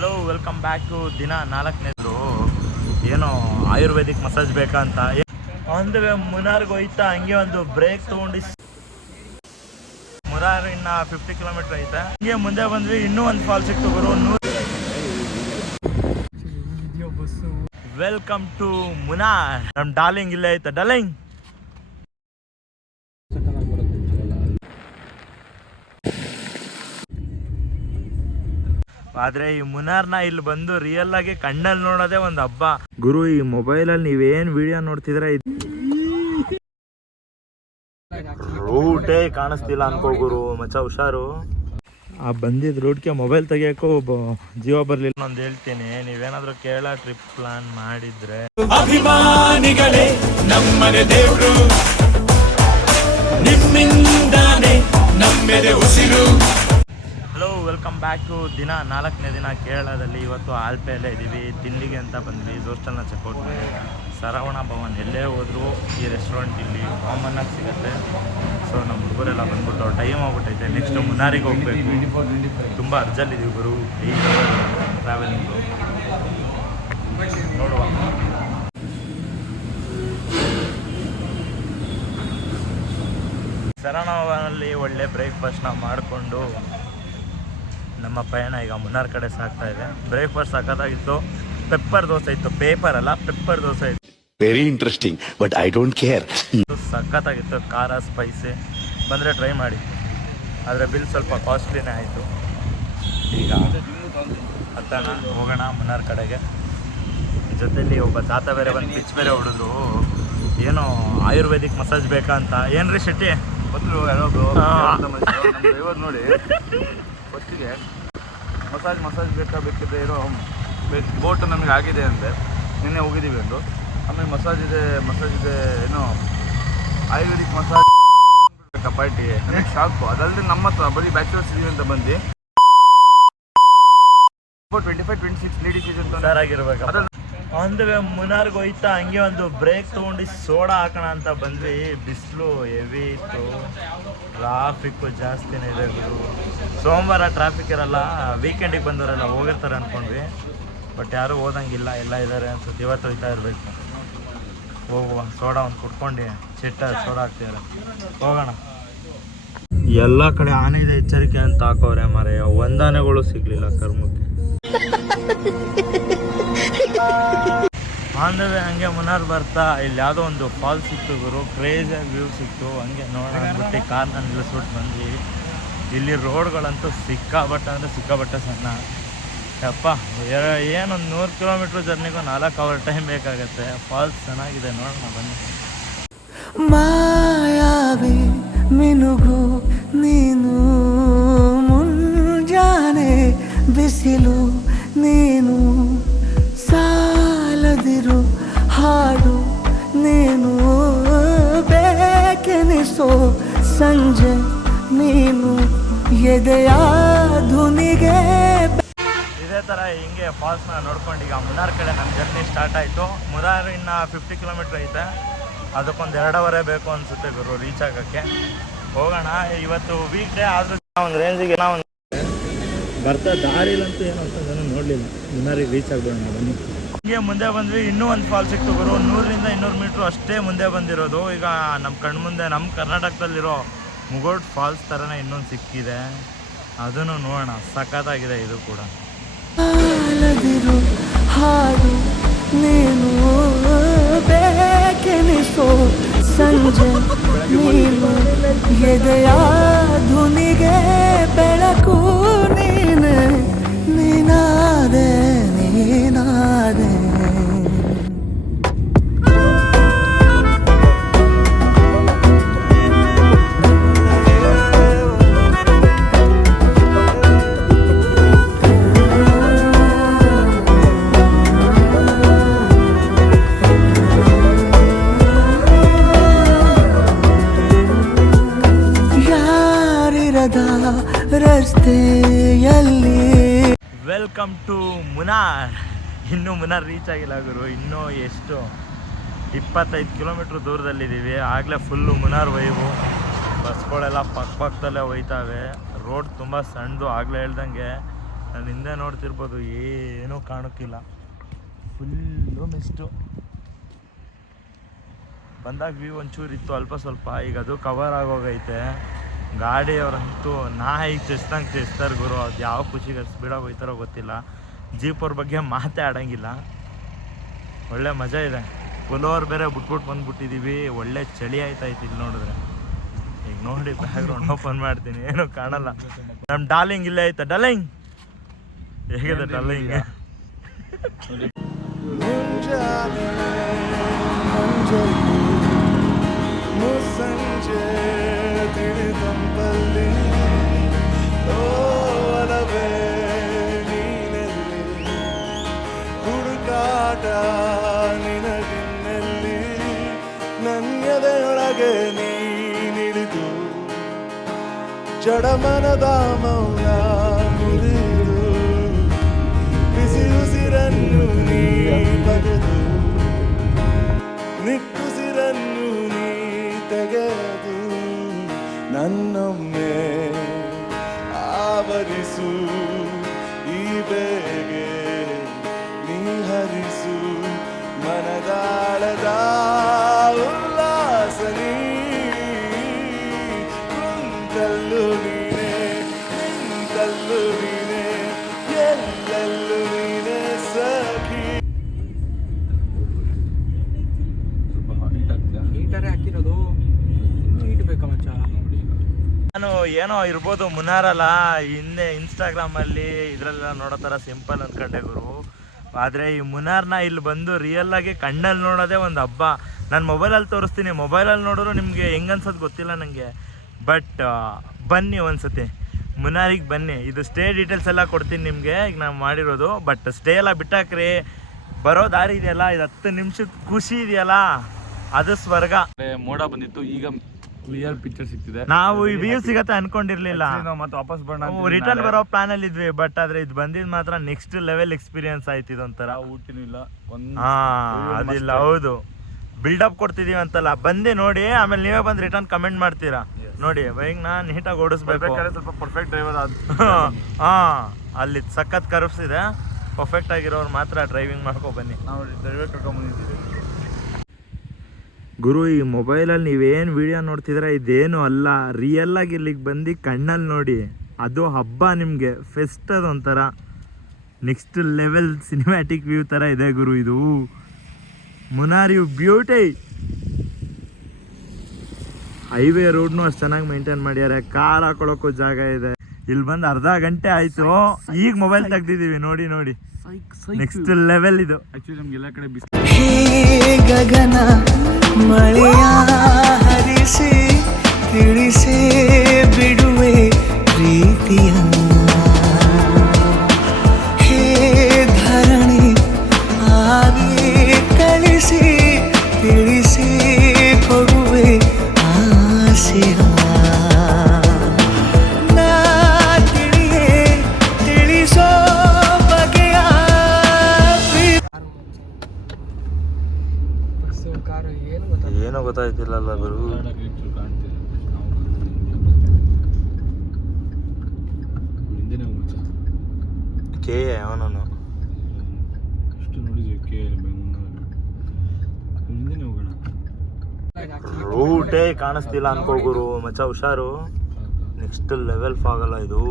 Hello, welcome back to ದಿನ 4ನೇದು. ಏನೋ Ayurvedic massage ಬೇಕಂತ ಒಂದು ಮುನಾರ್ಗೆ ಹೋಯ್ತಾ, ಹಂಗೆ ಒಂದು ಬ್ರೇಕ್ ತೊಗೊಂಡು ಮುರಾರ್ ಇನ್ನ 50 ಕಿಲೋಮೀಟರ್ ಐತೆ. ಹಂಗೆ ಮುಂದೆ ಬಂದ್ವಿ, ಇನ್ನೂ ಒಂದು ಫಾಲ್ ಸಿಕ್ತು ಗುರು. Welcome to Munnar. ನಮ್ ಡಾರ್ಲಿಂಗ್ ಇಲ್ಲೇ ಐತೆ. ಡಾರ್ಲಿಂಗ್ ಆದ್ರೆ ಈ ಮುನಾರ್ನ ಇಲ್ಲಿ ಬಂದು ರಿಯಲ್ ಆಗಿ ಕಣ್ಣಲ್ಲಿ ನೋಡೋದೇ ಒಂದು ಹಬ್ಬ ಗುರು. ಈ ಮೊಬೈಲಲ್ಲಿ ನೀವೇನ್ ವಿಡಿಯೋ ನೋಡ್ತಿದ್ರೆ ರೂಟೇ ಕಾಣಿಸ್ತಿಲ್ಲ ಅನ್ಕೋ ಗುರು. ಮಚ್ಚ ಹುಷಾರು. ಆ ಬಂದಿದ್ ರೂಟ್ಗೆ ಮೊಬೈಲ್ ತೆಗಿಯಕ್ಕೂ ಜೀವ ಬರ್ಲಿಲ್ಲ. ಒಂದು ಹೇಳ್ತೀನಿ, ನೀವೇನಾದ್ರೂ ಕೇರಳ ಟ್ರಿಪ್ ಪ್ಲಾನ್ ಮಾಡಿದ್ರೆ, ಅಭಿಮಾನಿಗಳೇ ನಮ್ಮನೆ ದೇವ್ರು, ನಿಮ್ಮಿಂದಾನೆ ನಮ್ಮೆದೆ ಉಸಿರು. ಹಲೋ, ವೆಲ್ಕಮ್ ಬ್ಯಾಕ್ ಟು ದಿನ 4ನೇ ದಿನ ಕೇರಳದಲ್ಲಿ. ಇವತ್ತು ಆಲ್ಪೆಯಲ್ಲೇ ಇದ್ದೀವಿ. ತಿಂಡಿಗೆ ಅಂತ ಬಂದ್ವಿ. ಹೋಸ್ಟೆಲ್ನ ಚೆಕ್ಔಟ್ ಮಾಡಿ ಸರವಣ ಭವನ್ ಎಲ್ಲೇ ಹೋದ್ರು ಈ ರೆಸ್ಟೋರೆಂಟ್ ಇಲ್ಲಿ ಕಾಮನ್ ಆಗಿ ಸಿಗುತ್ತೆ. ಸೊ ನಮ್ಮ ಹುಡುಗರೆಲ್ಲ ಬಂದ್ಬಿಟ್ಟು ಟೈಮ್ ಆಗ್ಬಿಟ್ಟೈತೆ. ನೆಕ್ಸ್ಟ್ ಮುನಾರಿಗೆ ಹೋಗ್ಬೇಕು. ತುಂಬ ಅರ್ಜಲ್ಲಿದ್ದೀವಿ ಗುರು. ಈ ಟ್ರಾವೆಲಿಂಗು ನೋಡುವ. ಸರವಣ ಭವನಲ್ಲಿ ಒಳ್ಳೆ ಬ್ರೇಕ್ಫಾಸ್ಟ್ನ ಮಾಡಿಕೊಂಡು ನಮ್ಮ ಪಯಣ ಈಗ ಮುನ್ನಾರ್ ಕಡೆ ಸಾಗ್ತಾ ಇದೆ. ಬ್ರೇಕ್ಫಾಸ್ಟ್ ಸಖತ್ತಾಗಿತ್ತು. ಪೆಪ್ಪರ್ ದೋಸೆ ಇತ್ತು. ಪೇಪರ್ ಅಲ್ಲ, ಪೆಪ್ಪರ್ ದೋಸೆ ಇತ್ತು. Very interesting, but I don't care. ಸಖತ್ತಾಗಿತ್ತು. ಖಾರ ಸ್ಪೈಸಿ. ಬಂದರೆ ಟ್ರೈ ಮಾಡಿ. ಆದರೆ ಬಿಲ್ ಸ್ವಲ್ಪ ಕಾಸ್ಟ್ಲಿನೇ ಆಯಿತು. ಈಗ ಹತ್ತೋಣ, ಹೋಗೋಣ ಮುನ್ನಾರ್ ಕಡೆಗೆ. ಜೊತೆಲಿ ಒಬ್ಬ ತಾತ ಬೇರೆ ಬಂದು ಪಿಚ್ ಬೇರೆ ಹೊಡೆದ್ರು. ಏನೋ ಆಯುರ್ವೇದಿಕ್ ಮಸಾಜ್ ಬೇಕಂತ. ಏನ್ರಿ ಶೆಟ್ಟಿ ಮೊದಲು ಯಾರೋ ನೋಡಿ ಫಸ್ಟಿಗೆ ಮಸಾಜ್ ಬೇಕಿದ್ರೆ ಇರೋ ಬೋಟ್ ನಮಗೆ ಆಗಿದೆ ಅಂತೆ. ನಿನ್ನೆ ಹೋಗಿದ್ದೀವಿ ಅಂದು. ಆಮೇಲೆ ಮಸಾಜ್ ಇದೆ ಏನೋ ಆಯುರ್ವೇದಿಕ್ ಮಸಾಜ್ ಪಾರ್ಟಿ. ನನಗೆ ಶಾಕು. ಅದಲ್ಲದೆ ನಮ್ಮ ಹತ್ರ ಬರೀ ಬ್ಯಾಚುಲರ್ಸ್ ಇದೀವಿ ಅಂತ ಬಂದು 25-26 ಲೇಡೀಸ್ ಇದೆ ಅಂತ ಆಗಿರ್ಬೇಕು. ಒಂದು ಮುನಾರ್ಗೆ ಹೋಯ್ತಾ, ಹಂಗೆ ಒಂದು ಬ್ರೇಕ್ ತೊಗೊಂಡು ಸೋಡಾ ಹಾಕೋಣ ಅಂತ ಬಂದ್ವಿ. ಬಿಸಿಲು ಹೆವಿ ಇತ್ತು. ಟ್ರಾಫಿಕ್ಕು ಜಾಸ್ತಿನೇ ಇದೆ ಗುರು. ಸೋಮವಾರ ಟ್ರಾಫಿಕ್ ಇರಲ್ಲ, ವೀಕೆಂಡಿಗೆ ಬಂದವರೆಲ್ಲ ಹೋಗಿರ್ತಾರೆ ಅಂದ್ಕೊಂಡ್ವಿ. ಬಟ್ ಯಾರೂ ಓದಂಗಿಲ್ಲ, ಎಲ್ಲ ಇದ್ದಾರೆ ಅನ್ಸುತ್ತೆ. ಇವತ್ತು ಹೋಯ್ತಾ ಇರಬೇಕು. ಹೋಗುವ. ಸೋಡಾ ಒಂದು ಕುಟ್ಕೊಂಡು ಸೋಡಾ ಹಾಕ್ತಿದ್ದಾರೆ. ಹೋಗೋಣ. ಎಲ್ಲ ಕಡೆ ಆನೆ ಇದೆ ಎಚ್ಚರಿಕೆ ಅಂತ ಹಾಕೋರೆ ಮಾರೆ. ಒಂದಾನೆಗಳು ಸಿಗ್ಲಿಲ್ಲ ಕರ್ಮಕ್ಕೆ. ಆಂಧ್ರವೇ ಹಂಗೆ ಮುನಾರ್ ಬರ್ತಾ ಇಲ್ಲಿ ಯಾವುದೋ ಒಂದು ಫಾಲ್ ಸಿಕ್ತು ಗುರು. ಕ್ರೇಜಿಯಾಗಿ ವ್ಯೂ ಸಿಕ್ತು. ಹಂಗೆ ನೋಡೋಣ ಅಂದ್ಬಿಟ್ಟು ಕಾರ್ನ ನಿಲ್ಲಿಸ್ಬಿಟ್ಟು ಬಂದ್ವಿ. ಇಲ್ಲಿ ರೋಡ್ಗಳಂತೂ ಸಿಕ್ಕಾಬಟ್ಟೆ ಸಣ್ಣ. ಯಪ್ಪ, ಏನೊಂದು 100 ಕಿಲೋಮೀಟ್ರ್ ಜರ್ನಿಗೂ 4 ಅವರ್ ಟೈಮ್ ಬೇಕಾಗತ್ತೆ. ಫಾಲ್ಸ್ ಚೆನ್ನಾಗಿದೆ, ನೋಡೋಣ ಬನ್ನಿ. ಮಾಯಾವಿ ಮಿನುಗು ನೀನು, ಮುಂಜಾನೆ ಬಿಸಿಲು ನೀನು, ಸಾಲದಿರು ಹಾಡು ನೀನು, ಬೇಕೆನಿಸೋ ಸಂಜೆ ನೀನು, ಎದೆಯ ಧುನಿಗೆ. ಇದೇ ಥರ ಹಿಂಗೆ ಫಾಲ್ಸ್ನ ನೋಡ್ಕೊಂಡು ಈಗ ಮುನಾರ್ ಕಡೆ ನಮ್ಮ ಜರ್ನಿ ಸ್ಟಾರ್ಟ್ ಆಯಿತು. ಮುನಾರ್ ಇನ್ನು 50 ಕಿಲೋಮೀಟ್ರ್ ಐತೆ. ಅದಕ್ಕೊಂದು 2 ಅವರೇ ಬೇಕು ಅನಿಸುತ್ತೆ ಗುರು ರೀಚ್ ಆಗೋಕ್ಕೆ. ಹೋಗೋಣ. ಇವತ್ತು ವೀಕ್ ಡೇ ಆದರೂ ಒಂದು ರೇಂಜಿಗೆ ನಾವು ಬರ್ತಾ ದಾರಿಲಂತೂ ಏನು ಅಂತ ನಾನು ನೋಡಲಿಲ್ಲ. ಮುನಾರಿಗೆ ರೀಚ್ ಆಗ್ಬೋಣ ಬನ್ನಿ. ಹಿಂಗೆ ಮುಂದೆ ಬಂದ್ವಿ. ಇನ್ನೂ ಒಂದು ಫಾಲ್ ಸಿಕ್ತು ಗುರು. 100ರಿಂದ 200 ಮೀಟ್ರು ಅಷ್ಟೇ ಮುಂದೆ ಬಂದಿರೋದು. ಈಗ ನಮ್ಮ ಕಣ್ಮುಂದೆ ನಮ್ಮ ಕರ್ನಾಟಕದಲ್ಲಿರೋ ಮುಗೋಡ್ ಫಾಲ್ಸ್ ಥರನೇ ಇನ್ನೊಂದು ಸಿಕ್ಕಿದೆ. ಅದನ್ನು ನೋಡೋಣ. ಸಖತ್ತಾಗಿದೆ ಇದು ಕೂಡ. ಹಾಡು ನೀನು, ಬೇಕೆನಿಸೋ ಸಂಜೆ ನೀನು, ಎದೆಯ ಧುನಿಗೆ ಬೆಳಕು ನೀನೆ, ನೀನಾದೆ. ರಸ್ತೆಯಲ್ಲಿ ವೆಲ್ಕಮ್ ಟು ಮುನಾರ್. ಇನ್ನೂ ಮುನಾರ್ ರೀಚ್ ಆಗಿಲ್ಲ ಗುರು. ಇನ್ನೂ ಎಷ್ಟು 25 ಕಿಲೋಮೀಟ್ರ್ ದೂರದಲ್ಲಿದ್ದೀವಿ. ಆಗಲೇ ಫುಲ್ಲು ಮುನಾರ್ ವೈಬು. ಬಸ್ಗಳೆಲ್ಲ ಪಕ್ಕದಲ್ಲೇ ಹೋಯ್ತಾವೆ. ರೋಡ್ ತುಂಬ ಸಣ್ಣದು. ಆಗಲೇ ಹೇಳ್ದಂಗೆ ನಾನು ಹಿಂದೆ ನೋಡ್ತಿರ್ಬೋದು ಏನೂ ಕಾಣೋಕ್ಕಿಲ್ಲ, ಫುಲ್ಲು ಮಿಸ್ಟು. ಬಂದಾಗ ವ್ಯೂ ಒಂಚೂರು ಇತ್ತು ಅಲ್ಪ ಸ್ವಲ್ಪ, ಈಗ ಅದು ಕವರ್ ಆಗೋಗೈತೆ. ಗಾಡಿಯವ್ರಂತೂ ಈಗ ಚೆಸ್ತಾರೆ ಗುರು, ಅದು ಯಾವ ಖುಷಿಗೆ ಸ್ಪೀಡಾಗಿ ಹೋಯ್ತಾರೋ ಗೊತ್ತಿಲ್ಲ. ಜೀಪ್ ಅವ್ರ ಬಗ್ಗೆ ಮಾತೇ ಆಡೋಂಗಿಲ್ಲ. ಒಳ್ಳೆ ಮಜಾ ಇದೆ. ಪುಲೋರ್ ಬೇರೆ ಬಿಟ್ಬಿಟ್ಟು ಬಂದ್ಬಿಟ್ಟಿದ್ದೀವಿ. ಒಳ್ಳೆ ಚಳಿ ಆಯ್ತಾಯ್ತು ಇಲ್ಲಿ ನೋಡಿದ್ರೆ. ಈಗ ನೋಡಿ ಬ್ಯಾಕ್ಗ್ರೌಂಡ್ ಓಪನ್ ಮಾಡ್ತೀನಿ, ಏನೂ ಕಾಣಲ್ಲ. ನಮ್ಮ ಡಾರ್ಲಿಂಗ್ ಇಲ್ಲೇ ಐತೆ. ಡಾರ್ಲಿಂಗ್ ಹೇಗಿದೆ ಡಾರ್ಲಿಂಗ್? ಮುಸ್ಸಂಜೆ ತಿಳಿದಂಬಲ್ಲಿ ಓಲವೇ ನೀನೆಲ್ಲಿ, ಹುಡುಕಾಟ ನಿನಗಿನ್ನೆಲ್ಲಿ, ನನ್ಯದೆಯೊಳಗೆ ನೀನಿಳಿದು ಜಡಮನದ ಮೌನ ಮುರಿದು, ಬಿಸಿ ಉಸಿರನ್ನು ನೀ ಬಗೆದು, ನಿಟ್ಟುಸಿರನ್ನು ನೀ ತೆಗೆದು, ನನ್ನೊಮ್ಮೆ ಆವರಿಸು ಈ ಬೇಗೆ ನೀ ಹರಿಸು, ಮನದಾಳದ ಉಲ್ಲಾಸ ನೀ, ಕುಂತಲ್ಲು ನೀನೆ ನಿಂತಲ್ಲು ನೀನೆ ಎಲ್ಲೆಲ್ಲೂ ನೀನೆ ಸಖಿ. ಹೀಟರೇ ಹಾಕಿರೋದು, ಹೀಟ್ ಬೇಕಾ ಮಚ್ಚ? ನಾನು ಏನೋ ಇರ್ಬೋದು ಮುನ್ನಾರಲ್ಲ, ಹಿಂದೆ ಇನ್ಸ್ಟಾಗ್ರಾಮಲ್ಲಿ ಇದರಲ್ಲೆಲ್ಲ ನೋಡೋ ಥರ ಸಿಂಪಲ್ ಅಂದ್ಕೊಂಡೆ ಗುರು. ಆದರೆ ಈ ಮುನ್ನಾರ್ನ ಇಲ್ಲಿ ಬಂದು ರಿಯಲ್ಲಾಗಿ ಕಣ್ಣಲ್ಲಿ ನೋಡೋದೇ ಒಂದು ಹಬ್ಬ. ನಾನು ಮೊಬೈಲಲ್ಲಿ ತೋರಿಸ್ತೀನಿ, ಮೊಬೈಲಲ್ಲಿ ನೋಡಿದ್ರು ನಿಮಗೆ ಹೆಂಗನ್ಸೋದು ಗೊತ್ತಿಲ್ಲ ನನಗೆ. ಬಟ್ ಬನ್ನಿ ಒಂದ್ಸತಿ ಮುನ್ನಾರಿಗೆ ಬನ್ನಿ. ಇದು ಸ್ಟೇ ಡೀಟೇಲ್ಸ್ ಎಲ್ಲ ಕೊಡ್ತೀನಿ ನಿಮಗೆ ಈಗ ನಾವು ಮಾಡಿರೋದು. ಬಟ್ ಸ್ಟೇ ಎಲ್ಲ ಬಿಟ್ಟಾಕ್ರಿ, ಬರೋ ದಾರಿ ಇದೆಯಲ್ಲ, ಇದು 10 ನಿಮಿಷದ ಖುಷಿ ಇದೆಯಲ್ಲ, ಅದು ಸ್ವರ್ಗ. ಮೋಡ ಬಂದಿತ್ತು, ಈಗ ಕ್ಲಿಯರ್ ಪಿಕ್ಚರ್ ಸಿಗ್ತಿದೆ. ನಾವು ಈ ವ್ಯೂ ಸಿಗತ್ತೆ ಅನ್ಕೊಂಡಿರ್ಲಿಲ್ಲ. ನಾವು ಮತ್ತೆ ವಾಪಸ್ ರಿಟರ್ನ್ ಬರೋ ಪ್ಲಾನ್ ಅಲ್ಲಿ ಇದ್ವಿ. ಬಟ್ ಆದ್ರೆ ಇದು ಬಂದಿದ್ ಮಾತ್ರ ನೆಕ್ಸ್ಟ್ ಲೆವೆಲ್ ಎಕ್ಸ್ಪೀರಿಯನ್ಸ್ ಆಯ್ತು. ಇದೊಂಥರ ಊಟಿನೂ ಇಲ್ಲ, ಅದಿಲ್ಲ. ಹೌದು, ಬಿಲ್ಡಪ್ ಕೊಡ್ತಿದೀವಿ ಅಂತಲ್ಲ, ಬಂದು ನೋಡಿ, ಆಮೇಲೆ ನೀವೇ ಬಂದು ರಿಟರ್ನ್ ಕಮೆಂಟ್ ಮಾಡ್ತೀರಾ. ನೋಡಿ ಬೈಕ್ ನಾ ನೀಟಾಗಿ ಓಡಿಸ್ಬೇಕು, ಸ್ವಲ್ಪ ಪರ್ಫೆಕ್ಟ್ ಡ್ರೈವರ್. ಹಾ, ಅಲ್ಲಿ ಸಖತ್ ಕರ್ವ್ಸ್ ಇದೆ. ಪರ್ಫೆಕ್ಟ್ ಆಗಿರೋರು ಮಾತ್ರ ಡ್ರೈವಿಂಗ್ ಮಾಡ್ಕೊ ಬನ್ನಿ. ನಾವು ಡ್ರೈವರ್ ಕರ್ಕೊಂಡ್ಬಂದಿದ್ದೀವಿ ಗುರು. ಈ ಮೊಬೈಲಲ್ಲಿ ನೀವೇನು ವಿಡಿಯೋ ನೋಡ್ತಿದ್ರೆ ಇದೇನು ಅಲ್ಲ, ರಿಯಲ್ ಆಗಿ ಇಲ್ಲಿಗೆ ಬಂದು ಕಣ್ಣಲ್ಲಿ ನೋಡಿ, ಅದು ಹಬ್ಬ ನಿಮಗೆ, ಫೆಸ್ಟ್. ಅದೊಂಥರ ನೆಕ್ಸ್ಟ್ ಲೆವೆಲ್ ಸಿನಿಮ್ಯಾಟಿಕ್ ವ್ಯೂ ಥರ ಇದೆ ಗುರು ಇದು. ಮುನ್ನಾರ್ ಯು ಬ್ಯೂಟಿ. ಹೈವೇ ರೋಡ್ನು ಅಷ್ಟು ಚೆನ್ನಾಗಿ ಮೇಂಟೈನ್ ಮಾಡ್ಯಾರೆ, ಕಾರ್ ಹಾಕೊಳ್ಳೋಕ್ಕೂ ಜಾಗ ಇದೆ. ಇಲ್ಲಿ ಬಂದು ಅರ್ಧ ಗಂಟೆ ಆಯಿತು, ಈಗ ಮೊಬೈಲ್ ತೆಗ್ದಿದ್ದೀವಿ. ನೋಡಿ ನೋಡಿ, ನೆಕ್ಸ್ಟ್ ಲೆವೆಲ್ ಇದು. ಆ್ಯಕ್ಚುಲಿ ನಮ್ಗೆ ಎಲ್ಲ ಕಡೆ ಬಿಸಿ. ಹೇ ಗಗನ ಮಳೆಯ ಹರಿಸಿ ತಿಳಿಸೇ ಬಿಡುವೆ ಪ್ರೀತಿಯ, ಹೇ ಧರಣಿ ಆವಿ ಕಳಿಸಿ ತಿಳಿಸಿ ಕೊಡುವೆ ಆಸೆಯ, ನಾ ತಿಳಿಯೇ ತಿಳಿಸೋ ಬಗೆಯ ಕಾರು ಏನೋ ಗೊತ್ತಾಯ್ತಿಲ್ಲಲ್ಲ ಗುರು. ಹಿಂದೆನೇ ಕೆ ಅವನವನು ಅಷ್ಟು ನೋಡಿದ್ವಿ ಹಿಂದೆನೇ ಹೋಗೋಣ. ರೂಟೇ ಕಾಣಿಸ್ತಿಲ್ಲ ಅನ್ಕೋ ಗುರು. ಮಚ್ಚ ಹುಷಾರು, ನೆಕ್ಸ್ಟ್ ಲೆವೆಲ್ ಫಾಗಲ್ಲ ಇದು.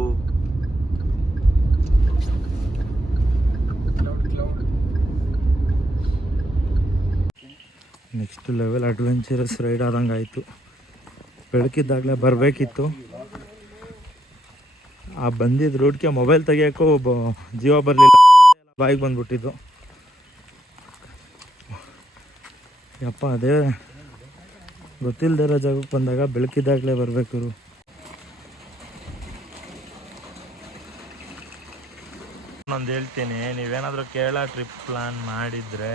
ನೆಕ್ಸ್ಟ್ ಲೆವೆಲ್ ಅಡ್ವೆಂಚರಸ್ ರೈಡ್ ಆದಂಗೆ ಆಯಿತು. ಬೆಳಕಿದ್ದಾಗಲೇ ಬರಬೇಕಿತ್ತು. ಆ ಬಂದಿದ್ದ ರೋಡ್ಗೆ ಮೊಬೈಲ್ ತೆಗಿಯೋಕ್ಕೂ ಜೀವ ಬರಲಿಲ್ಲ, ಬಾಯಿಗೆ ಬಂದ್ಬಿಟ್ಟಿದ್ದು. ಯಪ್ಪ, ಅದೇ ಗೊತ್ತಿಲ್ಲದೆ ಇರೋ ಜಾಗಕ್ಕೆ ಬಂದಾಗ ಬೆಳಕಿದ್ದಾಗಲೇ ಬರಬೇಕು. ಒಂದು ಹೇಳ್ತೀನಿ, ನೀವೇನಾದರೂ ಕೇರಳ ಟ್ರಿಪ್ ಪ್ಲ್ಯಾನ್ ಮಾಡಿದರೆ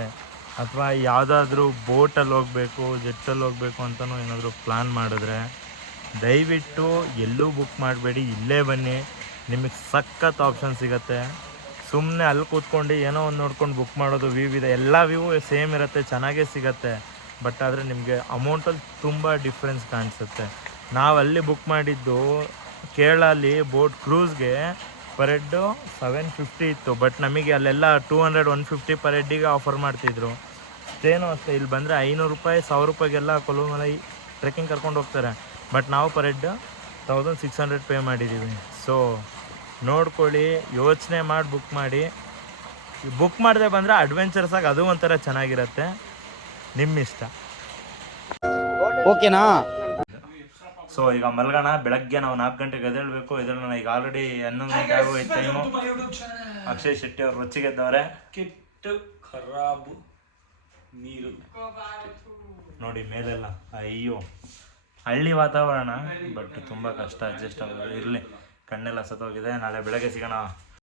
ಅಥವಾ ಯಾವುದಾದ್ರೂ ಬೋಟಲ್ಲಿ ಹೋಗಬೇಕು, ಜೆಟ್ಟಲ್ಲಿ ಹೋಗಬೇಕು ಅಂತಲೂ ಏನಾದರೂ ಪ್ಲ್ಯಾನ್ ಮಾಡಿದ್ರೆ ದಯವಿಟ್ಟು ಎಲ್ಲೂ ಬುಕ್ ಮಾಡಬೇಡಿ, ಇಲ್ಲೇ ಬನ್ನಿ. ನಿಮಗೆ ಸಖತ್ ಆಪ್ಷನ್ ಸಿಗುತ್ತೆ. ಸುಮ್ಮನೆ ಅಲ್ಲಿ ಕೂತ್ಕೊಂಡು ಏನೋ ಒಂದು ನೋಡ್ಕೊಂಡು ಬುಕ್ ಮಾಡೋದು ವ್ಯೂ ಇದೆ, ಎಲ್ಲ ವ್ಯೂ ಸೇಮ್ ಇರುತ್ತೆ, ಚೆನ್ನಾಗೇ ಸಿಗುತ್ತೆ. ಬಟ್ ಆದರೆ ನಿಮಗೆ ಅಮೌಂಟಲ್ಲಿ ತುಂಬ ಡಿಫ್ರೆನ್ಸ್ ಕಾಣಿಸುತ್ತೆ. ನಾವು ಅಲ್ಲಿ ಬುಕ್ ಮಾಡಿದ್ದು ಕೇರಳಲ್ಲಿ ಬೋಟ್ ಕ್ರೂಸ್ಗೆ ಪರ್ ಹೆಡ್ಡು 750 ಇತ್ತು. ಬಟ್ ನಮಗೆ ಅಲ್ಲೆಲ್ಲ 200 150 ಪರ್ ಹೆಡ್ಡಿಗೆ ಆಫರ್ ಮಾಡ್ತಿದ್ರು. ಏನು ಅಷ್ಟೇ ಇಲ್ಲಿ ಬಂದರೆ 500 ರೂಪಾಯಿ 1000 ರೂಪಾಯಿಗೆಲ್ಲ ಕೊಲ್ಲುಮಲೈ ಟ್ರೆಕ್ಕಿಂಗ್ ಕರ್ಕೊಂಡು ಹೋಗ್ತಾರೆ. ಬಟ್ ನಾವು ಪರ್ ಹೆಡ್ 1600 ಪೇ ಮಾಡಿದ್ದೀವಿ. ಸೊ ನೋಡ್ಕೊಳ್ಳಿ, ಯೋಚನೆ ಮಾಡಿ ಬುಕ್ ಮಾಡಿ. ಬುಕ್ ಮಾಡದೆ ಬಂದರೆ ಅಡ್ವೆಂಚರ್ಸಾಗಿ ಅದು ಒಂಥರ ಚೆನ್ನಾಗಿರುತ್ತೆ. ನಿಮ್ಮ ಇಷ್ಟ. ಓಕೆನಾ? ಸೊ ಈಗ ಮಲ್ಗೋಣ. ಬೆಳಗ್ಗೆ ನಾವು 4 ಗಂಟೆಗೆ ಎದ್ದೇಳಬೇಕು. ಎದ್ದೇಳೋಣ. ಈಗ ಆಲ್ರೆಡಿ 11 ಗಂಟೆ ಆಗೋಯ್ತು ಟೈಮು. ಅಕ್ಷಯ್ ಶೆಟ್ಟಿ ಅವ್ರು ರೊಚ್ಚಿಗೆದ್ದವ್ರೆ. ಕೆಟ್ಟು ಖರಾಬು ನೀರು ನೋಡಿ ಮೇಲೆಲ್ಲ. ಅಯ್ಯೋ, ಹಳ್ಳಿ ವಾತಾವರಣ, ಬಟ್ ತುಂಬ ಕಷ್ಟ ಅಡ್ಜಸ್ಟ್ ಆಗೋದು. ಇರಲಿ, ಕಣ್ಣೆಲ್ಲ ಸತ್ತೋಗಿದೆ. ನಾಳೆ ಬೆಳಗ್ಗೆ ಸಿಗೋಣ.